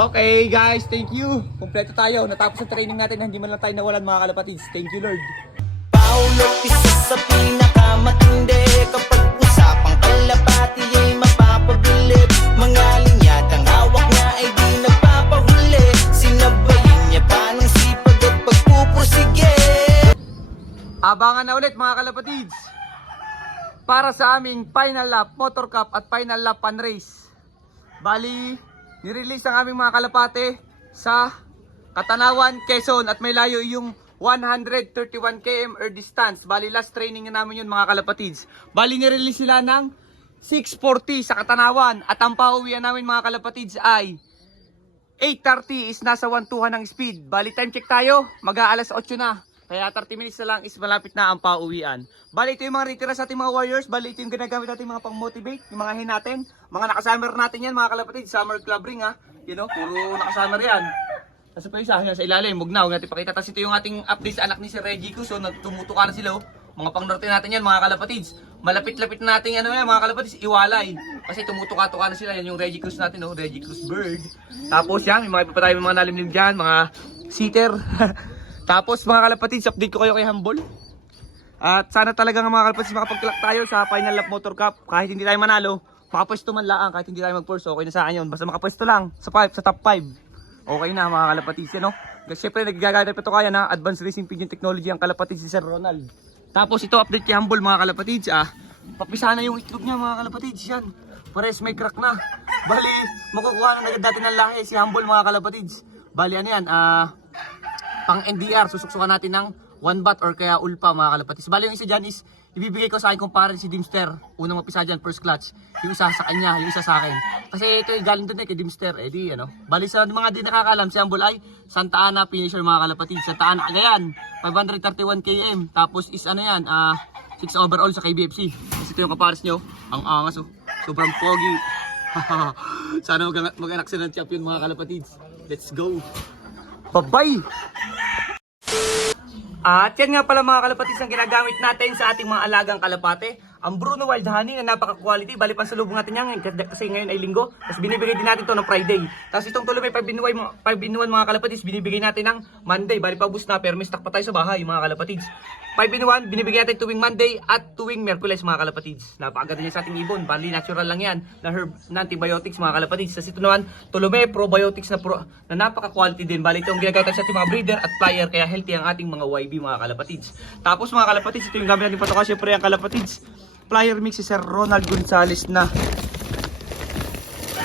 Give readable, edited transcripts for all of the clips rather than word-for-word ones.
Okay guys, thank you. Kompleto tayo. Natapos ang training natin. Hindi man lang tayo nawalan mga kalapatids. Thank you Lord. Paulo, isa sa pinakamatindi. Kapag usapang kalapati ay mapapabilib. Mga linyadang hawak niya ay di nagpapahuli. Sinabayin niya pa ng sipag at pagpupursige. Abangan na ulit mga kalapatids para sa aming final lap, motor cup at final lap pan race. Bali, nirelease ang aming mga kalapate sa Katanawan, Quezon at may layo yung 131 km air distance. Bali, last training na namin yun mga kalapatids. Bali, nirelease sila ng 640 sa Katanawan at ang pauwian namin mga kalapatids ay 8:30 is nasa 1.2 ng speed. Bali, time check tayo, mag-aalas 8 na. Kaya 30 minutes na lang is malapit na ang pauwian. Bali, ito yung mga retira sa ating mga warriors. Bali, ito yung ginagamit natin mga pang-motivate, yung mga hin natin. Mga nakasummer natin yan mga kalapatid. Summer club ring ha. You know, puro nakasummer yan. Kasi pa isa, yan sa ilalim, huwag natin pakita. Tapos ito yung ating update sa anak ni si Reggie Cruz. So, tumutuka na sila. Mga pang-norte natin yan mga kalapatids. Malapit-lapit na natin ano yan mga kalapatids, iwalay. Kasi tumutuka-tuka na sila. Yan yung Reggie Cruz natin, oh, Reggie Cruz bird. Tapos yan, may mga iba pa tayo, mga nalimlim dyan, mga seater. Tapos mga kalapatids, update ko kayo kay Humble. At sana talaga mga kalapatids makapag-clock tayo sa Final Lap Motor Cup. Kahit hindi tayo manalo, makapwesto man lang, kahit hindi tayo mag-force, okay na sa akin yun. Basta makapwesto lang sa top 5. Okay na mga kalapatids yan, no? Kasi syempre nagagamit pa ito kaya na Advanced Racing Pigeon Technology ang kalapatids si Sir Ronald. Tapos ito update kay Humble mga kalapatids, papisa na yung itlog niya mga kalapatids yan. Pares may crack na. Bali, makukuha na agad dati ng lahi si Humble mga kalapatids. Bali ano yan, pang NDR, susuksukan natin ng 1 bat or kaya ulpa mga kalapatids. Bali yung isa dyan is, ibibigay ko sa akin kung para si Dimster. Unang mapisa dyan, first clutch. Yung isa sa kanya, yung isa sa akin. Kasi ito yung galing dun kay Dimster. Eh di ano. Bali sa mga di nakakalam, si Humble ay Santa Ana finisher mga kalapatids. Santa Ana Cagayan, 531 km. Tapos is ano yan, 6 overall sa KBFC. Kasi ito yung kapares nyo, ang angas oh. Sobrang pogi. Sana mag-anak sila ng champion mga kalapatids. Let's go. Bye-bye! At yan nga pala mga kalapatids ang ginagamit natin sa ating mga alagang kalapate. Ang Bruno Wild Honey na napaka-quality. Bali pansalubong natin yan kasi ngayon ay linggo. Tapos binibigay din natin to ng Friday. Tapos itong tuloy may 5 in 1 mga kalapatids. Binibigay natin ng Monday. Bali paubos na pero may stock pa tayo sa bahay mga kalapatids. 5 in 1 binibigay natin tuwing Monday at tuwing Miyerkules mga kalapatids. Napakaganda niya sa ating ibon. Bali natural lang yan na herb na antibiotics mga kalapatids. Tapos ito naman Tulume probiotics na napaka-quality din. Bali itong ginagamit sa ating mga breeder at flyer kaya healthy ang ating mga YB mga kalapatids. Tapos mga kalapatids ito yung gamit natin patoka. Syempre ang kalapatids flyer mix si Sir Ronald Gonzales na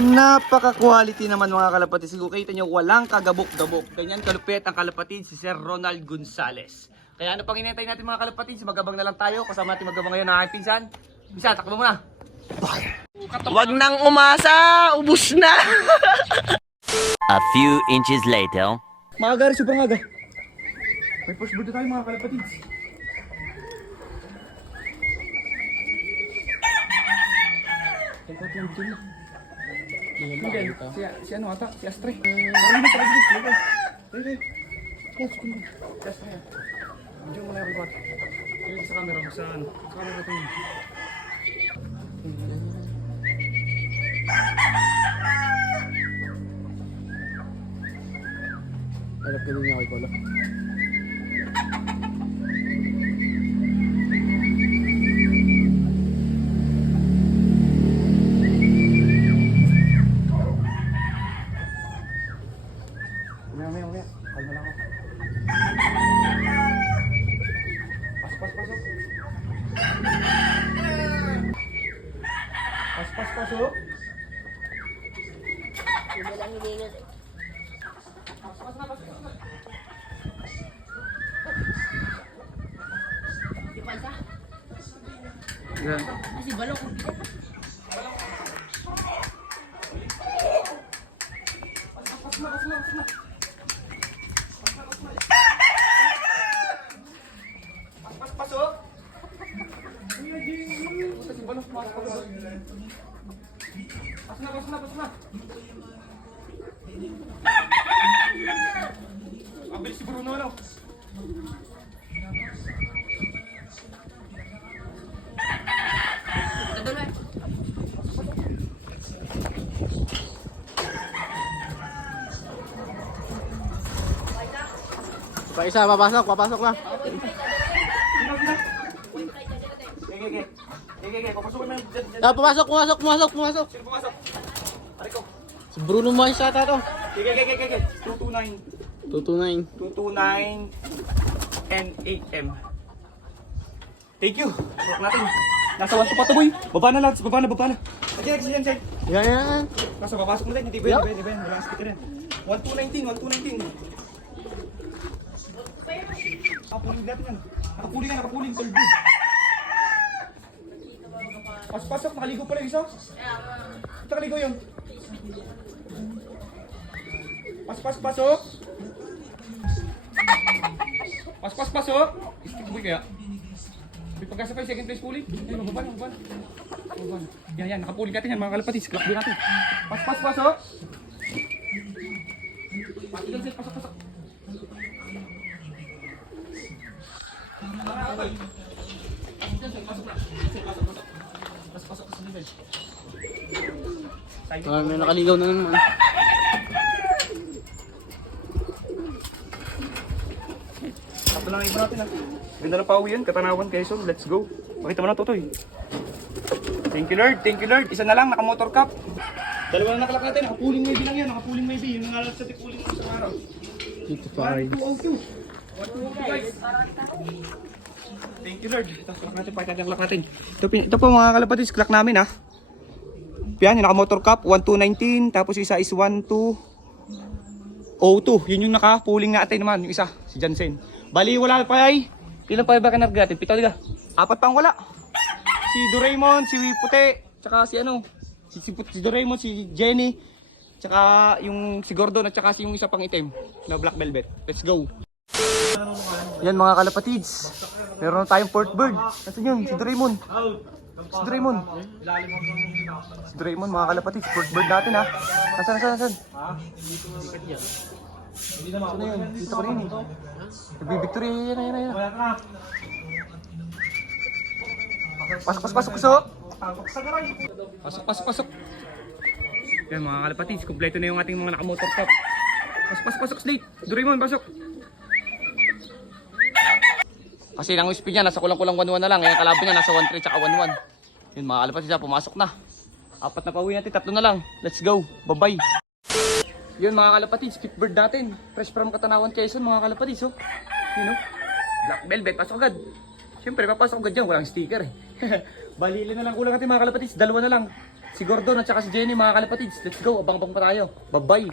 napaka-quality naman mga kalapatids. Kung kita nyo, walang kagabok-gabok. Ganyan kalupit ang kalapatids si Sir Ronald Gonzales. Kaya ano pang hinihintay natin mga kalapatids? Magabang na lang tayo. Kasama natin magabang ngayon na aking pinsan. Bisa, takbo mo na. Wag nang umasa, ubus na. A few inches later. Mga gari, sobrang aga. May first bird tayo mga kalapatids. Miguel, si ano ata? Si Astre. Parang hindi talaga dito. Hey. Si Astre. Diyan mo na yung bot. Kaya sa camera mo saan? Sa camera ito. Alap ko din niya kay Kola. Mamaya. Kalma lang ako. Pasok. Hindi lang hiningal eh. Pasok na. Di pa isa? Yan. Kasi balong. Pasok. Pasok na. Abilis si Bruno ano? Pa isa, papasok na. Okay. Papasukin mo yung dyan. Ah, pumasok. Sino pumasok? Aray ko. Si Bruno Mars ata to. Okay. 229. 229. 229 and 8M. Thank you. Suot natin. Nasa 1 to pa to, boy. Baba na lahat. Baba na. Ayan. Yan. Nasa papasok mo din. Hindi ba yan? Wala ang sticker yan. 1219. Nakapuling natin yan. Nakapuling. Tolbo. Pasok. Nakaligo pala yung isa. Nakaligo yun. Pasok. Pasok. Stick boy kaya. May pagkasapay, second place puli. Ayun, mababa na. Yan, nakapuling natin yan mga kalapatis. Clock din natin. Pasok. Pasok. May nakaligaw na naman. Tapos lang iba natin Ganda na pauwi yan, Katanawan, Quezon. Let's go. Pakita mo na Totoy. Thank you Lord. Isa na lang, naka-motor cup. Dalawa na nakalak natin, nakapuling maybe lang yan. Nakapuling maybe. Yung nangalat sa tipuling mo sa araw. Dito pa rin. 1202 guys. Thank you Lord. Tapos clock natin, pakita natin clock natin. Ito po mga kalapatis, clock namin Yan, yung naka-motor cup, 1219. Tapos isa is 1202. Yun yung naka-pooling natin naman, yung isa, si Jansen. Bali, wala pa ay. Ilan pa ba kanarga natin? 7 liga. 4 pang wala. Si Doraemon, si Puti, tsaka si si Doraemon, si Jenny, tsaka yung si Gordon at tsaka yung isa pang itim na Black Velvet. Let's go. Yan mga kalapatids. Meron tayong port bird. Nasaan yun? Si Doraemon. Si Doraemon mga kalapatids. Port bird natin Nasaan? Saan na yun? Dito ko na yun Nagbibictory. Yan. Pasok. Pasok. Yan mga kalapatids. Kompleto na yung ating mga nakamotor cup. Pasok. Slate. Doraemon, pasok. Kasi ang speed niya, nasa kulang 1-1 na lang. Yung kalaban niya, nasa 1-3 tsaka 1-1. Yun mga kalapatids, pumasok na. 4 na pauwi natin, 3 na lang. Let's go. Bye-bye. Yun mga kalapatids, spit bird natin. Fresh from Katanawan, Quezon mga kalapatids. Black Velvet, pasok agad. Siyempre, papasok agad dyan, walang sticker Bali, ilan na lang kulang natin mga kalapatids. 2 na lang. Si Gordon at saka si Jenny mga kalapatids. Let's go, abang-abang pa tayo. Bye-bye.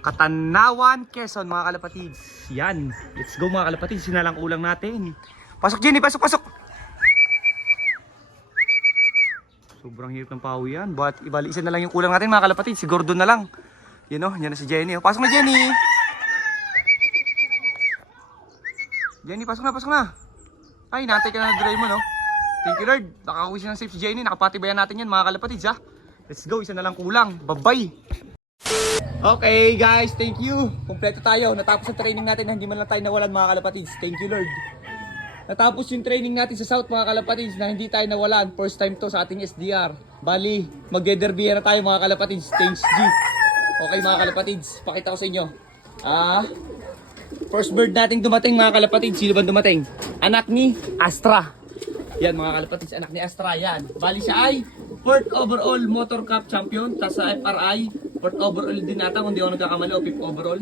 Katanawan, Quezon mga kalapatids. Yan. Let's go mga kalapatids. Yun na lang kulang natin. Pasok Jenny, pasok. Sobrang hirap ng pawi yan. But ibali isa na lang yung kulang natin mga kalapatids. Si Gordon na lang. Yan yan na si Jenny. Pasok na Jenny. Jenny, pasok na. Ay, natay ka na ng Doraemon Thank you Lord. Nakakuwi siya ng safe si Jenny. Nakapatibayan natin yan mga kalapatids Let's go, isa na lang kulang. Bye-bye. Okay guys, thank you. Kompleto tayo. Natapos ang training natin. Hindi man lang tayo nawalan mga kalapatids. Thank you Lord. Natapos yung training natin sa South mga kalapatids na hindi tayo nawalan. First time to sa ating SDR. Bali, mag-derby na tayo mga kalapatids. Thanks G. Okay mga kalapatids, pakita ko sa inyo. First bird nating dumating mga kalapatids. Sino ba dumating? Anak ni Astra. Yan mga kalapatids, anak ni Astra yan. Bali siya ay 4th overall Motor Cup champion. Tapos sa FRI, 4th overall din nata kung di ako nagkakamali o 5th overall.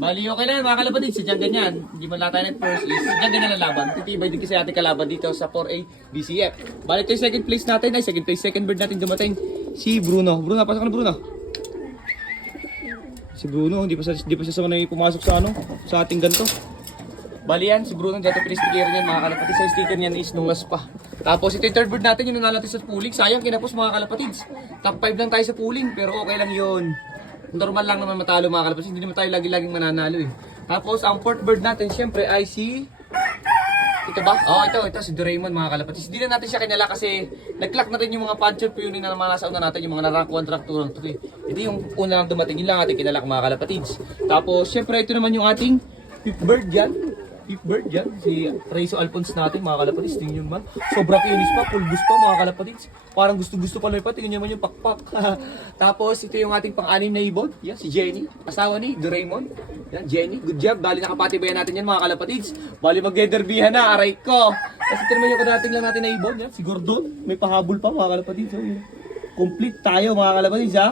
Bali okay na yan mga kalapatids, sadyang ganyan. Hindi man lahat tayo nag-first is sadyang ganyan ang laban. Titibay din kasi ating kalaban dito sa 4A BCF. Bali ito yung second place natin, second bird natin dumating. Si Bruno. Bruno, pasok na Bruno. Si Bruno, hindi pa siya sanay pumasok sa ating ganito. Bali yan, si Bruno dito pinesticker niyan mga kalapatids. Sa sticker niyan is nung last pa. Tapos ito yung third bird natin, yung nanalo natin sa pooling. Sayang kinapos mga kalapatids. Top 5 lang tayo sa pooling, pero okay lang yun. Normal lang naman matalo mga kalapatids. Hindi naman tayo lagi-laging mananalo Tapos ang fourth bird natin syempre ay si... Ito ba? Ito si Doraemon mga kalapatids. Hindi na natin siya kinala kasi nag-clock na rin yung mga puncher po yun na naman nasa una natin, yung mga na-rank 1, rank 2, rank 3. Ito yung una lang dumating, yun lang ating kinalak mga kalapatids. Tapos syempre ito naman yung ating fifth bird yan. Keep bird yan. Si Raizo Alphonse natin mga kalapatids. Tingnan nyo naman. Sobrang kinis pa. Pulbus pa mga kalapatids. Parang gusto-gusto pa pa. Tingnan nyo naman yung pakpak. Tapos ito yung ating pang-anim na ibon. Yan, si Jenny. Asawa ni Doraemon. Yan, Jenny. Good job. Bali nakapatibayan natin yan mga kalapatids. Bali mag-derbyhan na. Aray ko. Kasi ito naman yung kadating lang natin na ibon. Yan, si Gordon. May pahabol pa mga kalapatids. So, yan. Complete tayo mga kalapatids ha.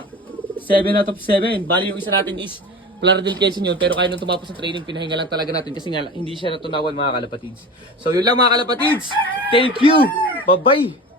7 out of 7. Bali yung isa natin is Plaridel Quezon yun, pero kaya nung tumapos sa training, pinahinga lang talaga natin kasi nga hindi siya natunawan mga kalapatids. So yun lang mga kalapatids. Thank you. Bye-bye.